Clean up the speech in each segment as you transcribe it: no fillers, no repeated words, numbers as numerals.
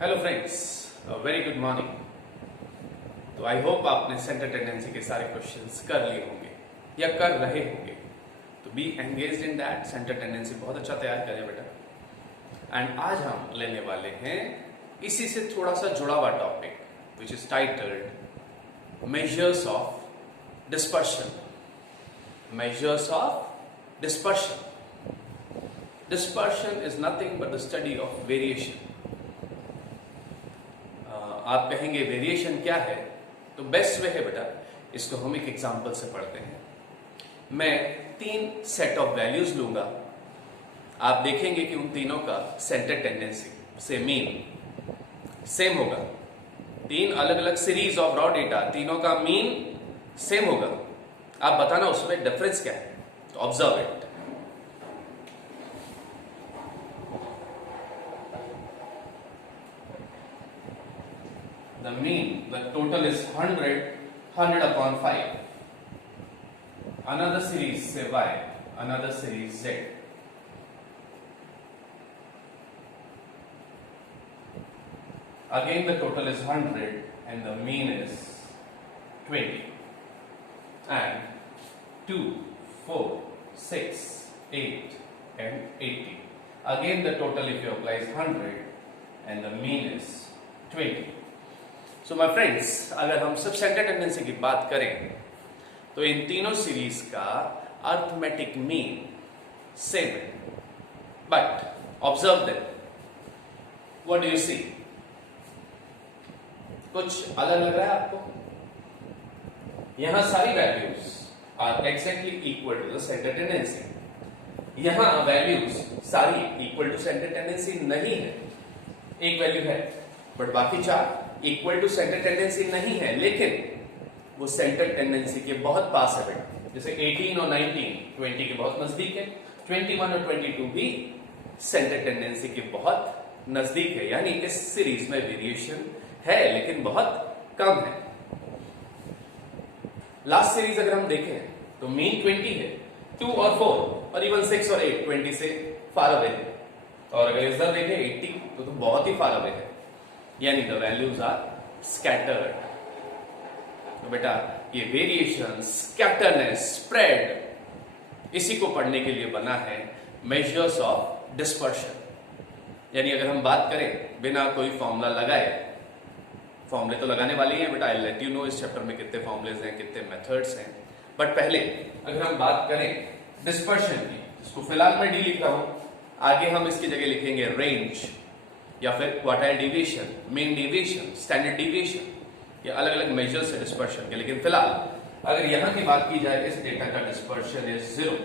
Hello friends, very good morning. तो I hope आपने centre tendency के सारे क्वेश्चंस कर लिए होंगे या कर रहे होंगे। तो be engaged in that. Centre tendency बहुत अच्छा तैयार करें बेटा। एंड आज हम लेने वाले हैं इसी से थोड़ा सा जुड़ा हुआ topic which is titled measures of dispersion. Measures of dispersion. Dispersion is nothing but the study of variation. आप कहेंगे वेरिएशन क्या है, तो बेस्ट वे है बेटा, इसको हम एक एग्जांपल से पढ़ते हैं। मैं 3 सेट ऑफ वैल्यूज लूंगा। आप देखेंगे कि उन तीनों का सेंटर टेंडेंसी से मीन सेम होगा। 3 अलग अलग सीरीज ऑफ रॉ डेटा, तीनों का मीन सेम होगा। आप बताना उसमें डिफरेंस क्या है। तो observe it. The mean, the total is 100 upon 5. Another series say y, another series z. Again the total is 100 and the mean is 20. And 2, 4, 6, 8 and 80. Again the total if you apply is 100 and the mean is 20. So my friends, अगर हम sub centre tendency की बात करें तो इन तीनों series का arithmetic mean same है। But observe that, what do you see? कुछ अलग लग रहा है आपको? यहां सारी values are exactly equal to the centre tendency. यहां वैल्यूज सारी इक्वल टू सेंटर टेंडेंसी नहीं है। एक वैल्यू है बट बाकी 4 इक्वल टू सेंटर टेंडेंसी नहीं है, लेकिन वो सेंटर टेंडेंसी के बहुत पास है बेटा। जैसे 18 और 19 20 के बहुत नजदीक है। 21 और 22 भी सेंटर टेंडेंसी के बहुत नजदीक है। यानी इस सीरीज में वेरिएशन है लेकिन बहुत कम है। लास्ट सीरीज अगर हम देखें तो मीन 20 है। 2 और 4 और इवन 6 और 8 20 से फार अवे है। और अगर इस तरह देखें 80 तो बहुत ही फार अवे है। यानी द वैल्यूज आर स्कैटर्ड। तो बेटा ये वेरिएशन, स्कैटरनेस, स्प्रेड, इसी को पढ़ने के लिए बना है मेजर्स ऑफ डिस्पर्शन। यानी अगर हम बात करें बिना कोई फॉर्मूला लगाए, फॉर्मूले तो लगाने वाले ही हैं बेटा। आई लेट यू नो इस चैप्टर में कितने फॉर्मूलेज हैं, कितने मेथड्स हैं। बट पहले अगर हम बात करें डिस्पर्शन की, इसको फिलहाल मैं डी लिख रहा हूं, आगे हम इसकी जगह लिखेंगे रेंज या फिर quartile deviation, mean deviation, standard deviation. ये अलग अलग मेजर्स है डिस्पर्शन के। लेकिन फिलहाल अगर यहां की बात की जाए, इस डेटा का डिस्पर्शन इज 0,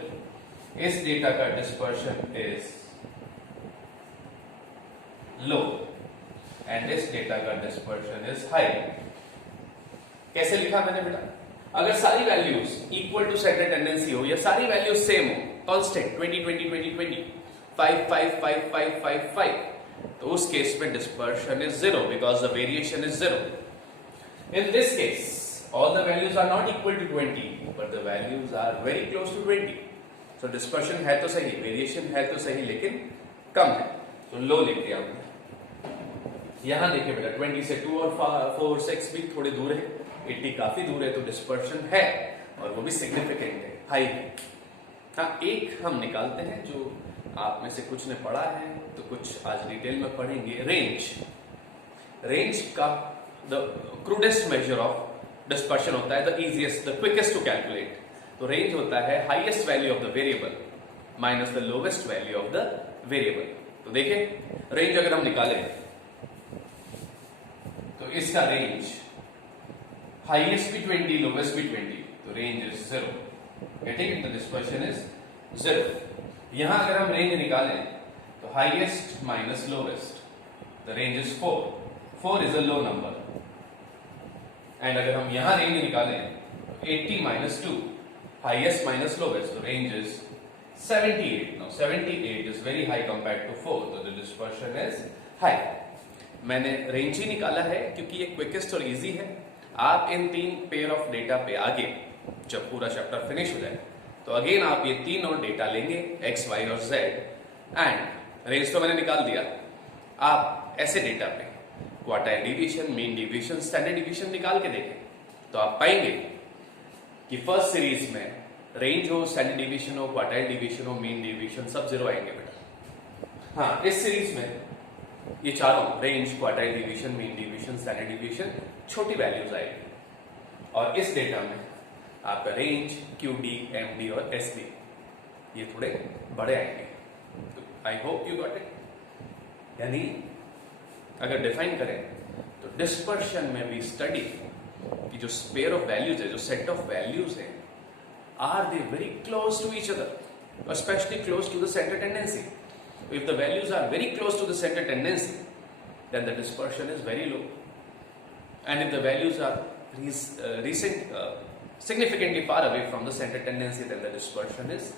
इस डेटा का डिस्पर्शन इज लो एंड इस डेटा का डिस्पर्शन इज हाई। कैसे लिखा मैंने बेटा? अगर सारी values equal to centre tendency हो या सारी वैल्यूज सेम हो, कांस्टेंट 20 20 20 20 5 5 5 5 5 5, तो उस केस में dispersion is 0 because the variation is 0। In this case all the values are not equal to 20 but the values are very close to 20। So dispersion है तो सही, वेरिएशन है तो सही, लेकिन कम है। तो लो लिख दिया हमने। यहां देखिए बेटा 20 से 2 और 4 6 भी थोड़े दूर है, 80 काफी दूर है, तो डिस्पर्शन है और वो भी सिग्निफिकेंट है, हाई है। हाँ, एक हम निकालते हैं जो आप में से कुछ ने पढ़ा है तो कुछ आज डिटेल में पढ़ेंगे। रेंज का the crudest measure of dispersion होता है, the easiest, the quickest to calculate. तो रेंज होता है highest value of the variable minus the lowest value of the variable. तो देखिए रेंज अगर हम निकालें तो इसका रेंज हाईएस्ट भी 20, लोवेस्ट भी 20, तो range is 0। Getting it? The dispersion is 0। यहां अगर हम रेंज निकालें तो highest minus lowest, the range is 4। 4 is a low number. And अगर हम यहां रेंज निकालें तो 80 minus 2, highest minus lowest, the range is 78। Now 78 is very high compared to 4, तो द डिस्पर्शन इज हाई। मैंने रेंज ही निकाला है क्योंकि ये क्विकेस्ट और इजी है। आप इन 3 पेयर ऑफ डेटा पे आगे जब पूरा चैप्टर फिनिश हो जाए तो अगेन आप ये 3 और डेटा लेंगे, एक्स, वाई और जेड, एंड रेंज तो मैंने निकाल दिया। आप ऐसे डेटा पे quartile division, mean division, standard division निकाल के देखें तो आप पाएंगे कि फर्स्ट सीरीज में रेंज हो, स्टैंडर्ड डिवीजन हो, क्वार्टाइल डिवीजन हो, मीन डिवीजन, सब 0 आएंगे बेटा। हाँ, इस सीरीज में ये चारों range, quartile division, mean division, standard division छोटी वैल्यूज आएगी। और इस डेटा में आपका रेंज, QD, MD और SD ये थोड़े बड़े आएंगे। तो I hope you got it. यानी अगर डिफाइन करें तो डिस्पर्शन में वी स्टडी कि जो पेयर ऑफ वैल्यूज है, जो सेट ऑफ वैल्यूज है, are they very close to each other, specially close to the centre tendency. If the values are very close to the center tendency, then the dispersion is very low. And if the values are significantly far away from the center tendency, then the dispersion is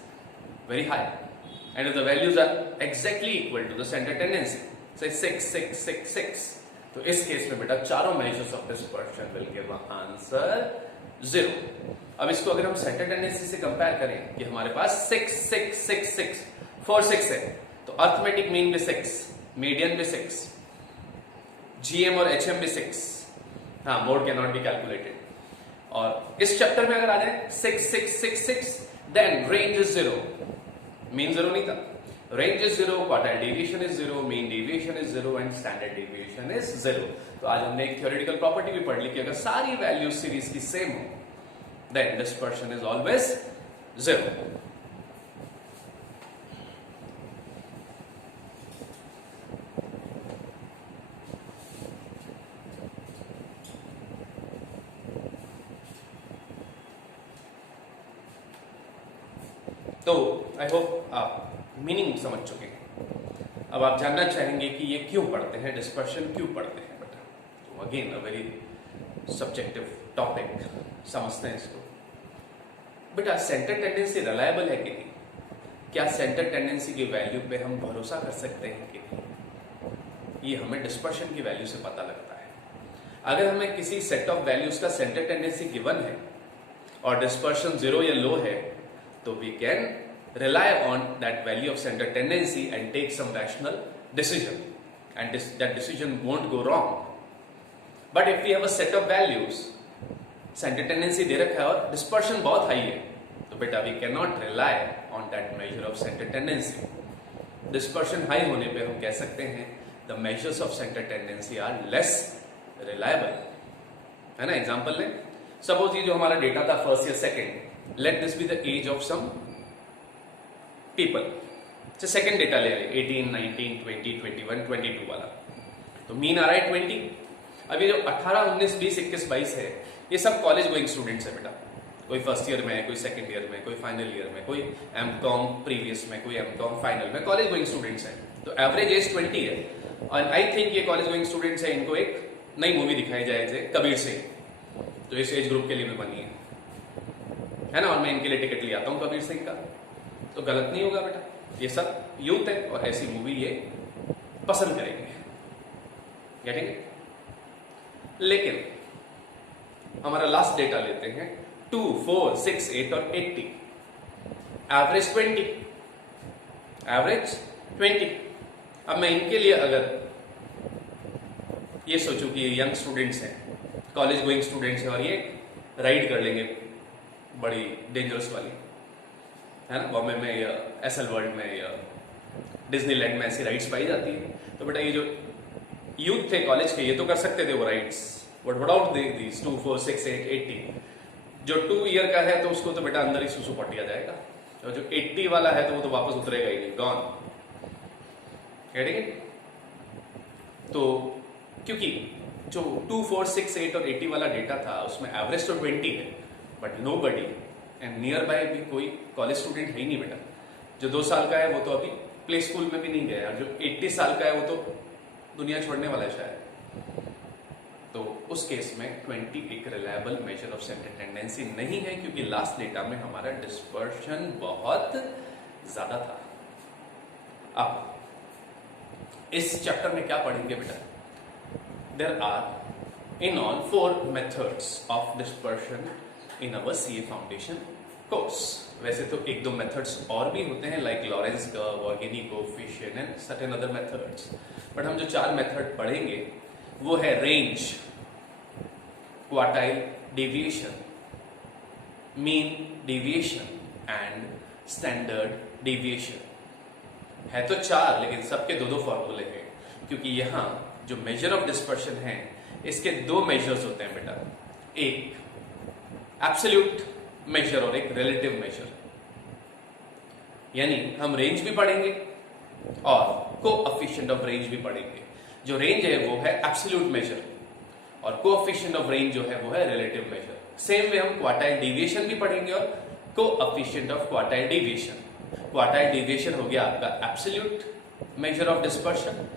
very high. And if the values are exactly equal to the center tendency, say 6, 6, 6, 6, तो इस case में बेटा चारों measures of dispersion will give an answer 0. अब इसको अगर हम centre tendency से कंपेयर करें कि हमारे पास 6, 6, 6, 6, 4, 6 है, तो अर्थमेटिक मीन भी 6, मीडियन भी 6, GM और HM भी 6, हाँ, mode can not be calculated. और इस चैप्टर में अगर आ जाए 6, 6, 6, 6, देन रेंज इज 0, मीन 0 नहीं था, range is 0, quartile deviation is 0, mean deviation is 0 and standard deviation is 0। तो आज हमने एक थ्योरेटिकल प्रॉपर्टी भी पढ़ ली कि अगर सारी वैल्यूज सीरीज की सेम हो, देन डिस्पर्शन इज ऑलवेज 0। तो आई होप आप मीनिंग समझ चुके हैं। अब आप जानना चाहेंगे कि ये क्यों पढ़ते हैं, डिस्पर्शन क्यों पढ़ते हैं बेटा। तो again a very subjective topic, समझते हैं इसको। बेटा सेंटर टेंडेंसी रिलायबल है कि नहीं? क्या सेंटर टेंडेंसी की वैल्यू पे हम भरोसा कर सकते हैं कि नहीं? ये हमें डिस्पर्शन की वैल्यू से पता लगता है। अगर हमें किसी सेट ऑफ वैल्यूज का सेंटर टेंडेंसी गिवन है और डिस्पर्शन 0 या लो है, तो we can rely on that value of center tendency and take some rational decision, and that decision won't go wrong. But if we have a set of values, center tendency दे रखा है और dispersion बहुत high है, तो बेटा we cannot rely on that measure of center tendency. Dispersion high होने पे हम कह सकते हैं the measures of center tendency are less reliable, है ना। एग्जाम्पल लें, सपोज ये जो हमारा डेटा था फर्स्ट या second, let this be the age of some people, so second data ले रहे 18, 19, 20, 21, 22 वाला, तो मीन आ रहा है 20। अब ये जो 18, 19, 20, 21, 22 है, ये सब कॉलेज गोइंग स्टूडेंट्स है बेटा। कोई फर्स्ट ईयर में है, कोई सेकंड ईयर में, कोई फाइनल ईयर में, कोई M.Com प्रीवियस में, कोई M.Com फाइनल में, कॉलेज गोइंग स्टूडेंट्स हैं। तो एवरेज एज 20 है और आई थिंक ये कॉलेज गोइंग स्टूडेंट्स है, इनको एक नई मूवी दिखाई जाए कबीर सिंह, तो इस एज ग्रुप के लिए भी बनी है ना। और मैं इनके लिए टिकट ले आता हूं कबीर सिंह का, तो गलत नहीं होगा बेटा। ये सब यूथ है और ऐसी मूवी ये पसंद करेंगे, गेटिंग। लेकिन हमारा लास्ट डेटा लेते हैं 2, 4, 6, 8 और 80, एवरेज 20, एवरेज 20। अब मैं इनके लिए अगर ये सोचूं कि ये यंग स्टूडेंट्स हैं, कॉलेज गोइंग स्टूडेंट्स हैं और ये राइड कर लेंगे बड़ी डेंजरस वाली, है ना, बॉम्बे में या एसएल वर्ल्ड में या डिज्नीलैंड में ऐसी राइड्स पाई जाती है, तो बेटा ये जो यूथ थे कॉलेज के, ये तो कर सकते थे वो rides. But what about these 2, 4, 6, 8, 80? जो 2 ईयर का है तो उसको तो बेटा अंदर ही सुसु पटिया जाएगा, और जो 80 वाला है तो वो तो वापस उतरेगा ही नहीं, गॉन। ठीक है। तो क्योंकि जो 2, 4, 6, 8 और 80 वाला डेटा था उसमें एवरेज तो 20 है, but nobody and nearby भी कोई कॉलेज स्टूडेंट है ही नहीं बेटा। जो 2 साल का है वो तो अभी प्ले स्कूल में भी नहीं गया, और जो 80 साल का है वो तो दुनिया छोड़ने वाला है शायद। तो उस केस में 20 एक reliable measure of centre tendency नहीं है, क्योंकि लास्ट डेटा में हमारा डिस्पर्शन बहुत ज्यादा था। अब इस चैप्टर में क्या पढ़ेंगे बेटा? There are in all 4 methods of dispersion in our CA foundation course. वैसे तो 1-2 मेथड्स और भी होते हैं, like Lorenz curve, organic coefficient and certain other methods, but हम जो 4 मेथड पढ़ेंगे वो है range, quartile deviation, mean deviation and standard deviation. है तो चार, लेकिन सबके दो दो फॉर्मूले हैं, क्योंकि यहां जो मेजर ऑफ डिस्पर्शन है इसके दो मेजर्स होते हैं बेटा, एक एब्सोल्यूट मेजर और एक रिलेटिव मेजर। यानी हम रेंज भी पढ़ेंगे और कोएफिशिएंट ऑफ रेंज भी पढ़ेंगे। जो रेंज है वो है एब्सोल्यूट मेजर और कोएफिशिएंट ऑफ रेंज जो है वो है रिलेटिव मेजर। सेम वे हम क्वार्टाइल डेविएशन भी पढ़ेंगे और coefficient of quartile deviation. Quartile deviation हो गया आपका एब्सोल्यूट मेजर ऑफ डिस्पर्शन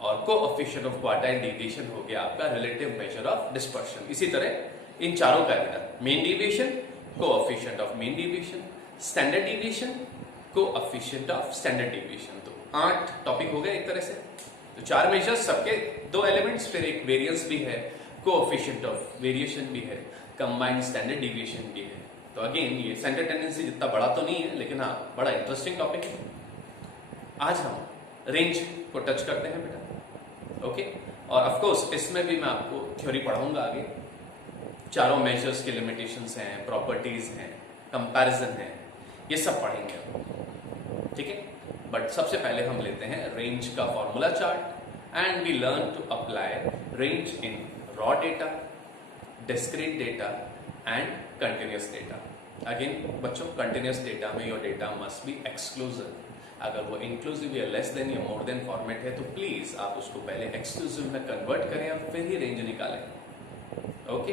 और कोएफिशिएंट ऑफ क्वार्टाइल डेविएशन हो गया आपका रिलेटिव मेजर ऑफ डिस्पर्शन। इसी तरह इन चारों का बेटा, mean deviation, coefficient of mean deviation, standard deviation, coefficient of standard deviation. तो 8 टॉपिक हो गए एक तरह से। तो 4 मेजर्स, सबके 2 एलिमेंट्स, फिर एक वेरिएंस भी है, कोएफिशिएंट ऑफ वेरिएशन भी है, कंबाइंड स्टैंडर्ड डेविएशन भी है। तो अगेन ये सेंटर टेंडेंसी जितना बड़ा तो नहीं है, लेकिन हाँ बड़ा इंटरेस्टिंग टॉपिक है। आज हम रेंज को टच करते हैं बेटा, ओके। और ऑफ कोर्स इसमें भी मैं आपको थ्योरी पढ़ाऊंगा आगे। चारों मेजर्स के लिमिटेशंस हैं, प्रॉपर्टीज हैं, कंपैरिजन है, ये सब पढ़ेंगे, ठीक है। बट सबसे पहले हम लेते हैं रेंज का formula chart and we learn to apply range in raw data, discrete data and continuous data. Again बच्चों, कंटिन्यूअस डेटा में your data must be exclusive. अगर वो इंक्लूसिव या लेस देन या मोर देन फॉर्मेट है तो please आप उसको पहले एक्सक्लूसिव में कन्वर्ट करें और फिर ही रेंज निकालें, ओके।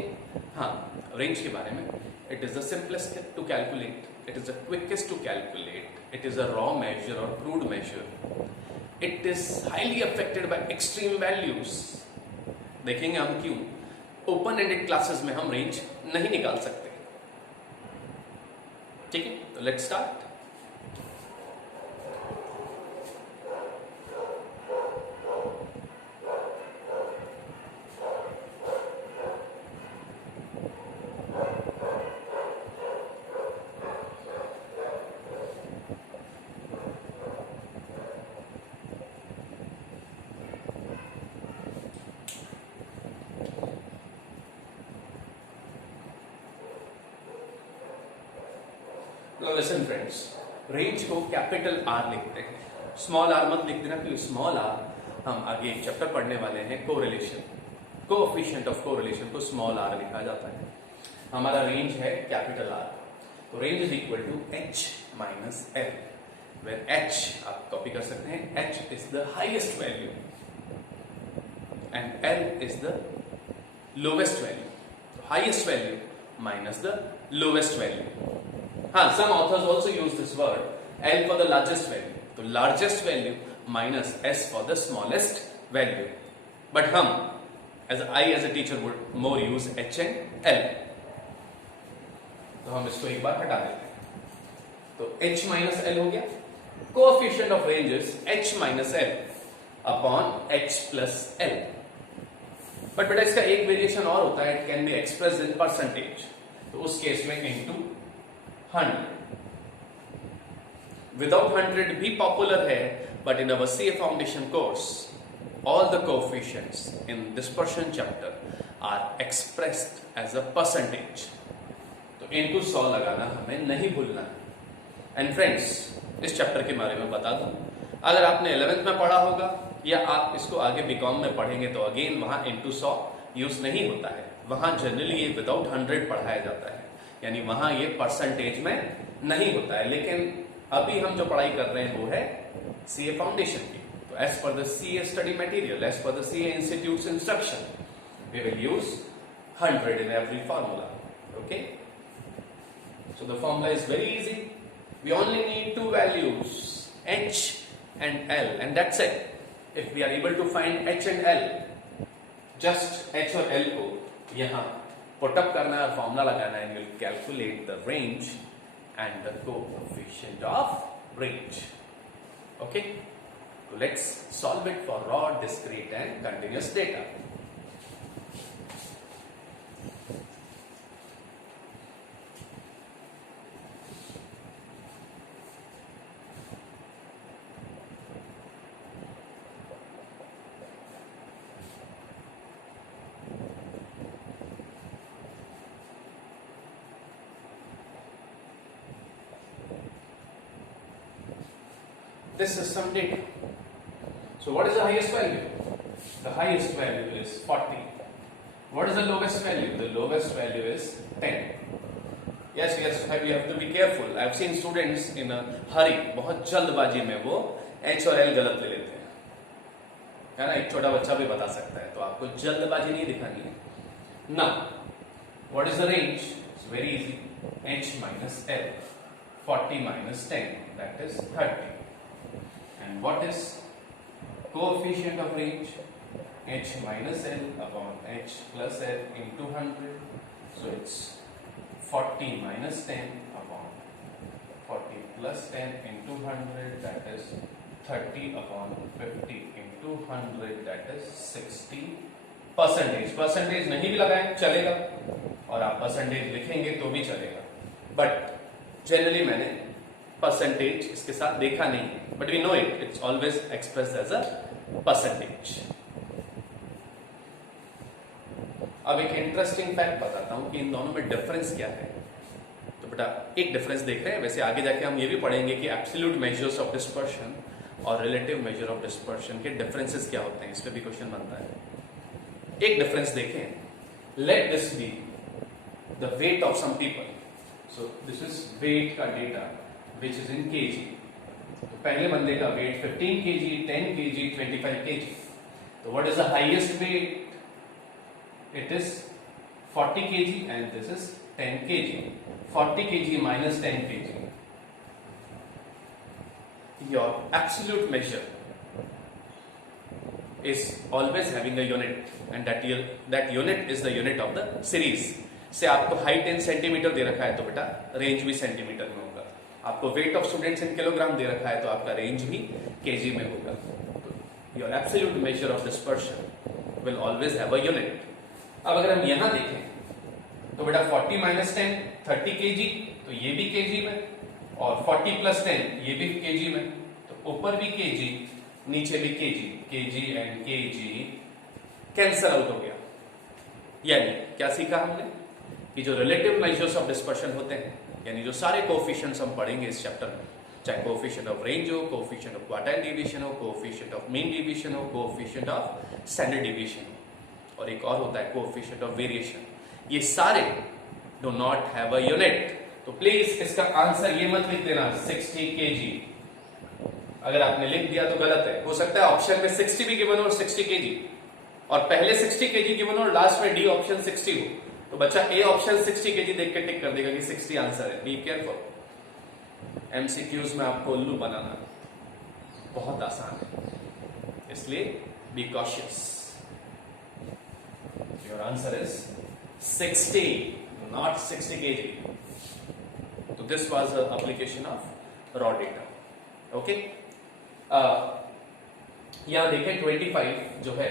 हाँ, रेंज के बारे में, it is the simplest to calculate, it is the quickest to calculate, it is a raw measure or crude measure, it is highly affected by extreme values। देखेंगे हम क्यों ओपन एंडेड क्लासेस में हम range नहीं निकाल सकते, ठीक है। तो let's start. Listen friends, range को कैपिटल आर लिखते हैं, स्मॉल आर मत लिख देना, क्योंकि स्मॉल आर हम आगे एक चैप्टर पढ़ने वाले हैं, कोरिलेशन, कोएफिशिएंट ऑफ कोरिलेशन को स्मॉल आर लिखा जाता है। हमारा रेंज है कैपिटल आर, तो range is equal to H minus L, where H आप कॉपी कर सकते हैं, H is the highest value and L is the lowest value. Highest value minus the lowest value. हाँ, some authors also use this word, L for the largest value, तो largest value minus S for the smallest value, but हम as a teacher would more use H and L, तो हम इसको एक बार हटा देते हैं, तो H minus L हो गया। coefficient of range is H minus L upon H plus L, but बेटा इसका एक वेरिएशन और होता है, it can be expressed in percentage, तो उस केस में into 100। Without 100 भी पॉपुलर है, but in our CA foundation course all the coefficients in dispersion chapter are expressed as a percentage, तो into 100 लगाना हमें नहीं भूलना है। एंड फ्रेंड्स, इस चैप्टर के बारे में बता दूं, अगर आपने 11th में पढ़ा होगा या आप इसको आगे बीकॉम में पढ़ेंगे तो अगेन वहां into 100 यूज नहीं होता है, वहां जनरली ये विदाउट 100 पढ़ाया जाता है, यानी वहां ये परसेंटेज में नहीं होता है। लेकिन अभी हम जो पढ़ाई कर रहे हैं वो है सीए फाउंडेशन की, तो as per the CA study material, as per the CA institute instruction, we will use 100 in every formula, okay? So the formula is very easy, we only need two values, H and L, and that's it. If we are able to find H and L, just H और L को यहाँ put up करना है, formula लगाना है, you'll calculate the range and the coefficient of range, okay? So let's solve it for raw, discrete and continuous data. this is some data. So what is the highest value? The highest value is 40. What is the lowest value? The lowest value is 10. Yes, we have to be careful. I have seen students in a hurry, बहुत जल्दबाजी में वो H और L गलत ले लेते हैं, है ना? एक छोटा बच्चा भी बता सकता है, तो आपको जल्दबाजी नहीं दिखानी है. Now, what is the range? It's very easy. H minus L. 40 minus 10, that is 30. And what is coefficient of range? H minus L upon H plus L into 100. So it's 40 minus 10 upon 40 plus 10 into 100, that is 30 upon 50 into 100, that is 60 percentage. Percentage नहीं भी लगाएं चलेगा, और आप percentage लिखेंगे तो भी चलेगा, बट जनरली मैंने परसेंटेज इसके साथ देखा नहीं, but we know it's always expressed as a percentage. अब एक इंटरेस्टिंग फैक्ट बताता हूं कि इन दोनों में डिफरेंस क्या है. तो बेटा एक डिफरेंस देख रहे हैं. वैसे आगे जाके हम ये भी पढ़ेंगे कि एब्सोल्यूट मेजर्स ऑफ डिस्पर्शन और रिलेटिव मेजर ऑफ डिस्पर्शन के डिफरेंसेस क्या होते हैं. इस पे भी क्वेश्चन बनता है. एक डिफरेंस देखें. Let this be the weight of some people. So this is weight का data which is in kg. तो पहले बंदे का वेट 15 केजी, 10 केजी, 25 केजी. तो what is the highest weight? It is 40 kg and this is 10 kg. 40 kg minus 10 kg. Your absolute measure is always having a unit, and that unit is the unit of the series. से आपको height 10 centimetre दे रखा है तो बेटा range भी centimetre में होगा. आपको weight of students in kilogram दे रखा है तो आपका रेंज भी केजी में होगा. Your absolute measure of dispersion will always have a unit. अब अगर हम यहां देखें तो बेटा 40 माइनस 10 30 केजी, तो ये भी केजी में, और 40 प्लस 10 ये भी केजी में. तो ऊपर भी केजी, नीचे भी KG. KG and KG cancel out हो गया. यानी क्या सीखा हमने कि जो रिलेटिव मेजर्स ऑफ डिस्पर्शन होते हैं, यानी जो सारे कोएफिशिएंट्स हम पढ़ेंगे इस चैप्टर में, चाहे कोएफिशिएंट ऑफ रेंज हो, कोएफिशिएंट ऑफ क्वार्टाइल डिवीजन हो, कोएफिशिएंट ऑफ मीन डिवीजन हो, कोएफिशिएंट ऑफ स्टैंडर्ड डिवीजन हो, और एक और होता है कोएफिशिएंट ऑफ वेरिएशन, ये सारे do not have a unit. तो प्लीज इसका आंसर ये मत लिख देना 60 केजी. अगर आपने लिख दिया तो गलत है. हो सकता है ऑप्शन में 60 भी गिवन हो और 60 केजी, और पहले 60 केजी गिवन हो और लास्ट में डी ऑप्शन 60 हो, तो बच्चा ए ऑप्शन 60 केजी देख के टिक कर देगा कि 60 आंसर है. Be careful. एमसीक्यूज में आपको उल्लू बनाना बहुत आसान है, इसलिए be cautious. Your answer is 60, not 60 kg. So this was the application of raw data. Okay. यहां देखें 25 जो है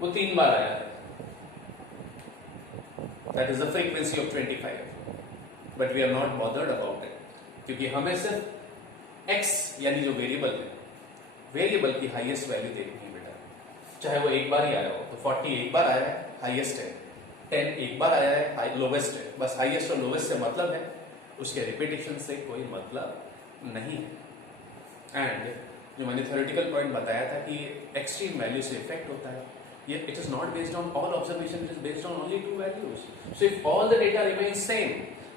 वो 3 बार आया है. That is the frequency of 25. But we are not bothered about it, क्योंकि हमें सिर्फ x यानी जो वेरिएबल है, वेरिएबल की हाईएस्ट वैल्यू देखनी है बेटा. चाहे वो एक बार ही आया हो, तो 40 एक बार आया है, हाईएस्ट है. 10 एक बार आया है, लोवेस्ट है. बस हाईएस्ट और लोवेस्ट से मतलब है, उसके रिपीटेशन से कोई मतलब नहीं है. एंड जो मैंने थ्योरेटिकल पॉइंट बताया था कि एक्सट्रीम वैल्यू से इफेक्ट होता है, ये it is not based on all observation, it is based on only 2 values. So if all the data remain same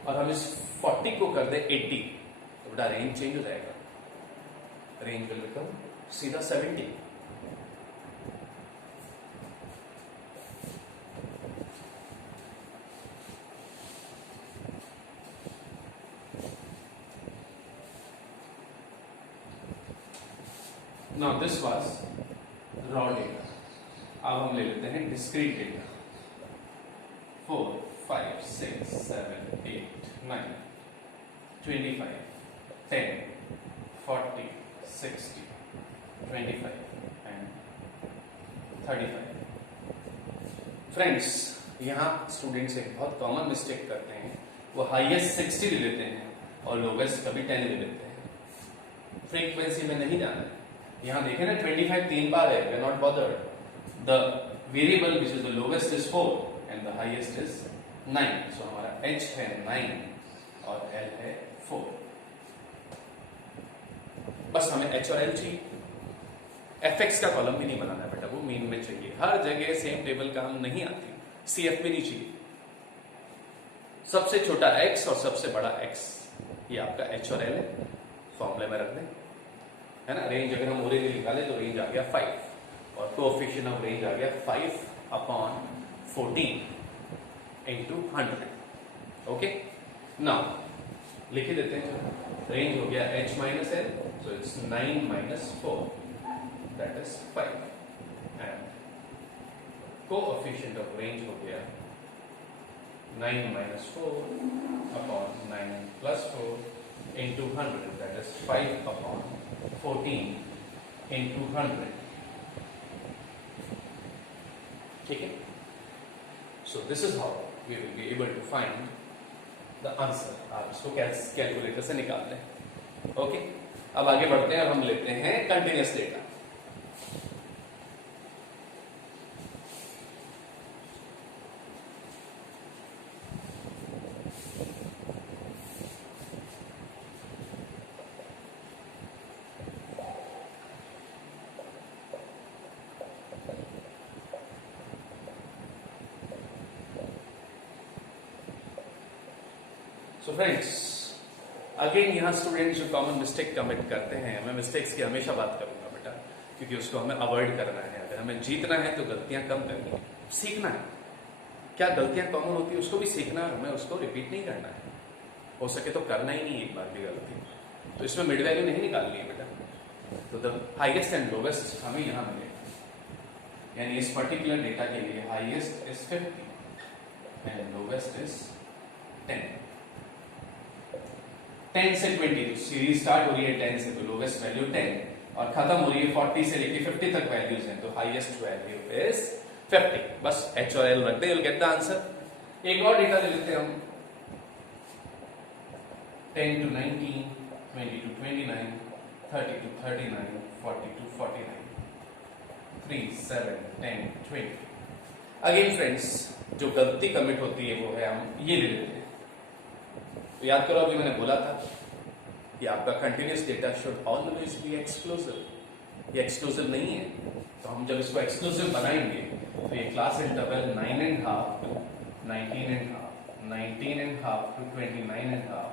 और हम इस 40 को कर दे 80, तो बेटा रेंज चेंज हो जाएगा. रेंज विल बिकम सीधा 70. Now this was raw data. अब हम ले लेते हैं discrete data. 4, 5, 6, 7, 8, 9, 25, 10, 40, 60, 25 and 35. Friends, यहाँ स्टूडेंट्स एक बहुत कॉमन मिस्टेक करते हैं. वो हाईएस्ट 60 ले लेते हैं और लोवेस्ट कभी 10 ले लेते हैं. फ्रीक्वेंसी में नहीं जाना है. यहां देखें ना 25 3 बार है. We are not bothered. The variable which is the lowest is 4 and the highest is 9. So हमारा h है 9 और l है 4. बस हमें एच और एल चाहिए। एफ का कॉलम भी नहीं बनाना है बेटा, वो मीन में चाहिए। हर जगह सेम टेबल काम नहीं आती, CF भी नहीं चाहिए। सबसे छोटा x और सबसे बड़ा x, ये आपका एच और एल है, फॉर्मूले में रख दें, है ना। रेंज अगर हम ओरिजिनली निकाले तो रेंज आ गया 5 और कोएफिशिएंट ऑफ रेंज आ गया 5/14 into 100। ओके, नाउ लिख ही देते हैं। रेंज हो गया h minus L, so it's 9 minus 4, that is 5, and coefficient of range हो गया 9 minus 4/9 plus 4 into 100, that is 5/14 into 100। ठीक है, so this is how we will be able to find the answer। आप इसको calculator से निकाल लें। Okay, अब आगे बढ़ते हैं और हम लेते हैं continuous data. So friends, again यहाँ स्टूडेंट्स जो कॉमन मिस्टेक कमिट करते हैं, मैं मिस्टेक्स की हमेशा बात करूंगा बेटा, क्योंकि उसको हमें अवॉइड करना है। अगर हमें जीतना है तो गलतियां कम करनी है, सीखना है। क्या गलतियां कॉमन होती है उसको भी सीखना है, हमें उसको रिपीट नहीं करना है। हो सके तो करना ही नहीं एक बार भी गलती। तो इसमें मिड वैल्यू नहीं निकालनी है बेटा। तो द हाइएस्ट एंड लोवेस्ट हमें यहाँ मिलेगा, यानी इस पर्टिकुलर डेटा के लिए highest is 50 and lowest is 10। 10 से 20, तो सीरीज स्टार्ट हो रही है 10 से, तो लोवेस्ट वैल्यू 10 और खत्म हो रही है 40 से लेके 50 तक वैल्यूज हैं, तो हाईएस्ट वैल्यू इज 50। बस एच और एल रख दे, you'll get the answer। एक और डेटा ले लेते हैं हम, 10 to 19, 20 to 29, 30 to 39, 40 to 49, 3, 7, 10, 20। Again friends, जो गलती कमिट होती है वो है, हम ये ले लेते हैं। तो याद करो, अभी मैंने बोला था कि आपका continuous data should always be exclusive. ये एक्सक्लूसिव नहीं है, तो हम जब इसको एक्सक्लूसिव बनाएंगे तो ये class interval 9.5 to 19.5, 19.5 to 29.5,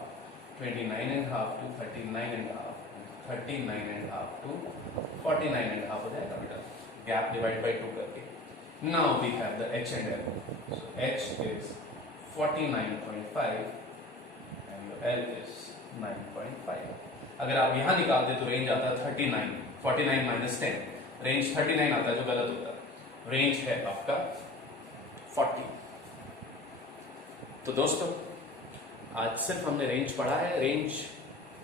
29.5 to 39.5, 39.5 to 49.5 हो जाएगा बेटा, गैप डिवाइड बाई 2 करके। Now we have the H and L, so H is 49.5 L is 9.5। अगर आप यहां निकालते तो रेंज आता है 39, 49 minus 10, रेंज 39 आता है, जो गलत होता है। रेंज है आपका 40। तो दोस्तों, आज सिर्फ हमने रेंज पढ़ा है, रेंज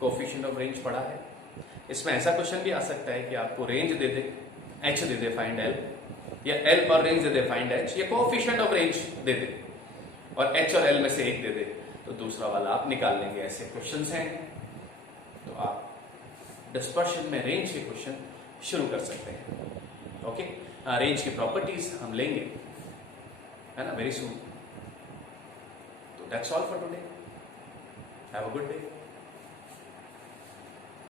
कोएफिशिएंट ऑफ रेंज पढ़ा है। इसमें ऐसा क्वेश्चन भी आ सकता है कि आपको range they they, H they they find L, या एल और range they they find H, या कोएफिशिएंट ऑफ रेंज दे दे और एच और एल में से एक दे दे, तो दूसरा वाला आप निकाल लेंगे। ऐसे क्वेश्चंस हैं, तो आप डिस्पर्शन में रेंज के क्वेश्चन शुरू कर सकते हैं। ओके, रेंज की प्रॉपर्टीज हम लेंगे, है ना, वेरी सून। तो that's all for today, have a good day.